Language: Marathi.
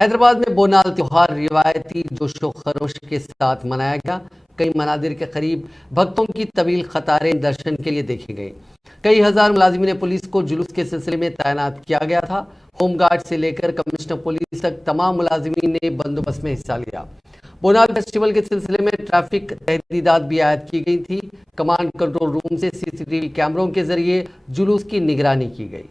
हैदराबाद में बोनाल त्योहार रिवायती जोशो खरोश के साथ मनाया गया। कई मनादिर के करीब भक्तों की तवील कतारें दर्शन के लिए देखी गई। कई हजार मुलाजिमीन पुलिस को जुलूस के सिलसिले में तैनात किया गया था। होमगार्ड से लेकर कमिश्नर पुलिस तक तमाम मुलाजिमीन ने बंदोबस्त में हिस्सा लिया। बोनाल फेस्टिवल के सिलसिले में ट्रैफिक तहदीदात भी आयद की गई थी। कमांड कंट्रोल रूम से सीसीटीवी कैमरों के जरिए जुलूस की निगरानी की गई।